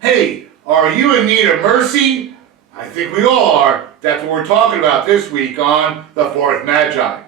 Hey, are you in need of mercy? I think we all are. That's what we're talking about this week on the Fourth Magi.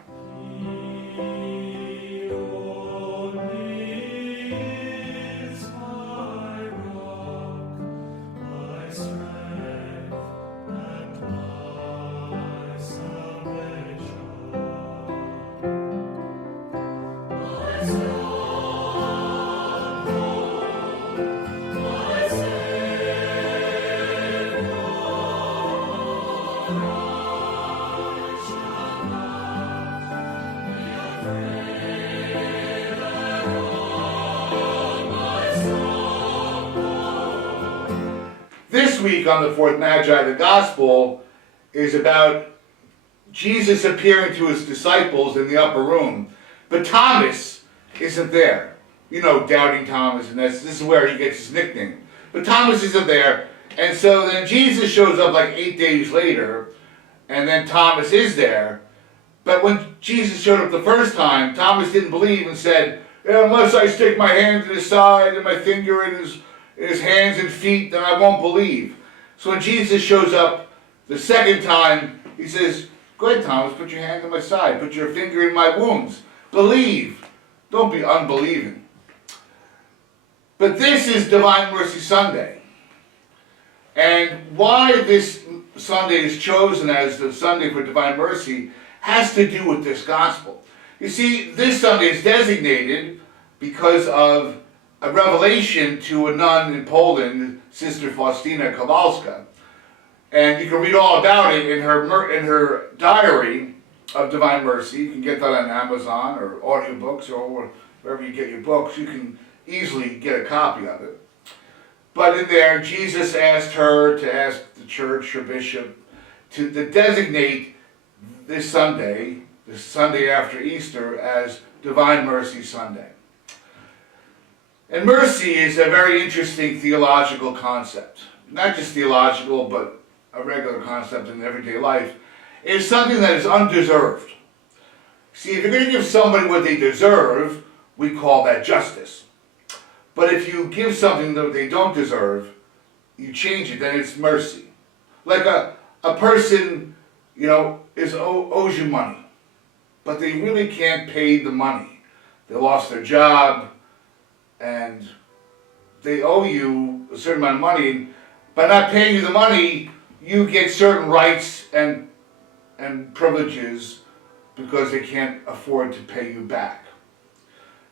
This week on the Fourth Magi, the Gospel is about Jesus appearing to his disciples in the upper room. But Thomas isn't there. You know, Doubting Thomas, and this is where he gets his nickname. But Thomas isn't there, and so then Jesus shows up like 8 days later, and then Thomas is there. But when Jesus showed up the first time, Thomas didn't believe and said, unless I stick my hand in his side and my finger in his hands and feet, then I won't believe. So when Jesus shows up the second time, he says, go ahead, Thomas, put your hand on my side, put your finger in my wounds. Believe. Don't be unbelieving. But this is Divine Mercy Sunday. And why this Sunday is chosen as the Sunday for Divine Mercy has to do with this Gospel. You see, this Sunday is designated because of a revelation to a nun in Poland, Sister Faustina Kowalska. And you can read all about it in her diary of Divine Mercy. You can get that on Amazon or audiobooks or wherever you get your books. You can easily get a copy of it. But in there, Jesus asked her to ask the church or bishop to designate this Sunday, the Sunday after Easter, as Divine Mercy Sunday. And mercy is a very interesting theological concept. Not just theological, but a regular concept in everyday life. It is something that is undeserved. See, if you're going to give somebody what they deserve, we call that justice. But if you give something that they don't deserve, you change it, then it's mercy. Like a person, owes you money, but they really can't pay the money. They lost their job, and they owe you a certain amount of money, and by not paying you the money, you get certain rights and privileges because they can't afford to pay you back.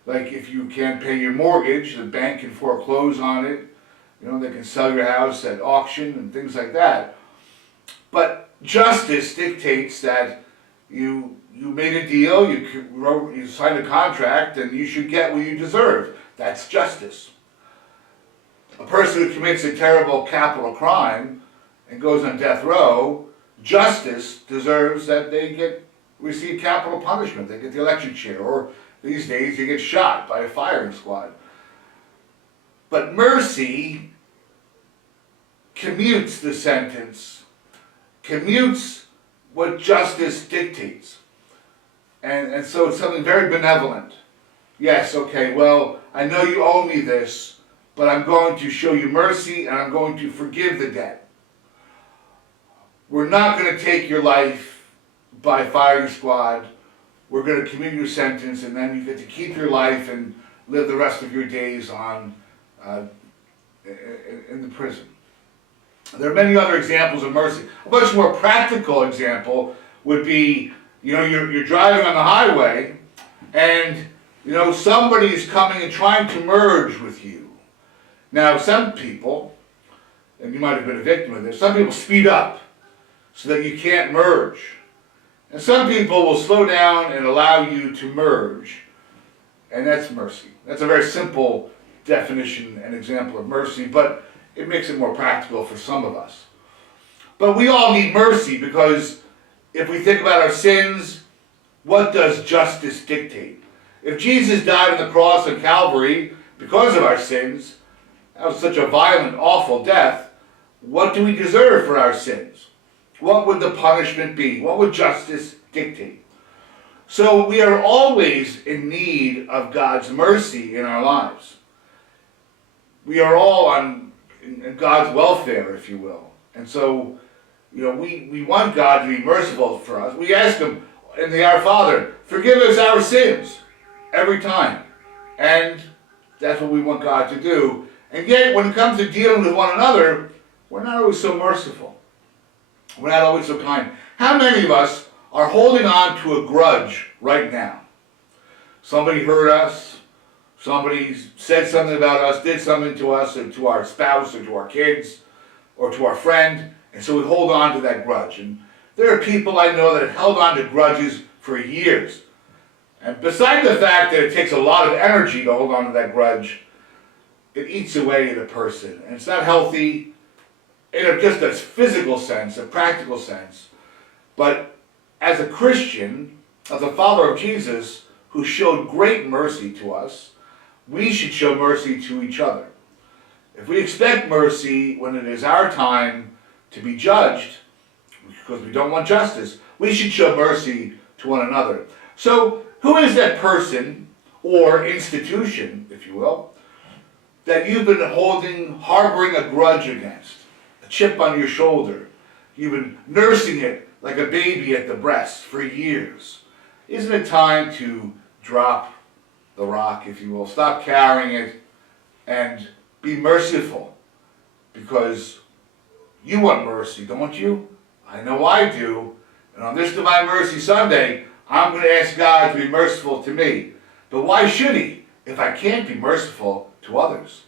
Like if you can't pay your mortgage, the bank can foreclose on it. They can sell your house at auction and things like that. But justice dictates that you made a deal, you signed a contract, and you should get what you deserve. That's justice. A person who commits a terrible capital crime and goes on death row, justice deserves that they receive capital punishment. They get the electric chair, or these days they get shot by a firing squad. But mercy commutes the sentence, commutes what justice dictates. And so it's something very benevolent. Yes, okay, well, I know you owe me this, but I'm going to show you mercy and I'm going to forgive the debt. We're not going to take your life by firing squad. We're going to commute your sentence, and then you get to keep your life and live the rest of your days in the prison. There are many other examples of mercy. A much more practical example would be, you're driving on the highway, and somebody's coming and trying to merge with you. Now, some people, and you might have been a victim of this, some people speed up so that you can't merge. And some people will slow down and allow you to merge, and that's mercy. That's a very simple definition and example of mercy, but it makes it more practical for some of us. But we all need mercy because if we think about our sins, what does justice dictate? If Jesus died on the cross on Calvary because of our sins, that was such a violent, awful death, what do we deserve for our sins? What would the punishment be? What would justice dictate? So we are always in need of God's mercy in our lives. We are all on in God's welfare, if you will. And so, we want God to be merciful for us. We ask Him in the Our Father, forgive us our sins every time. And that's what we want God to do. And yet, when it comes to dealing with one another, we're not always so merciful. We're not always so kind. How many of us are holding on to a grudge right now? Somebody hurt us, somebody said something about us, did something to us, or to our spouse, or to our kids, or to our friend, and so we hold on to that grudge. And there are people I know that have held on to grudges for years. And besides the fact that it takes a lot of energy to hold on to that grudge, it eats away at a person. And it's not healthy in just a physical sense, a practical sense. But as a Christian, as a follower of Jesus, who showed great mercy to us, we should show mercy to each other. If we expect mercy when it is our time to be judged, because we don't want justice, we should show mercy to one another. So, who is that person, or institution, if you will, that you've been harboring a grudge against? A chip on your shoulder. You've been nursing it like a baby at the breast for years. Isn't it time to drop the rock, if you will? Stop carrying it and be merciful, because you want mercy, don't you? I know I do. And on this Divine Mercy Sunday, I'm going to ask God to be merciful to me. But why should He if I can't be merciful to others?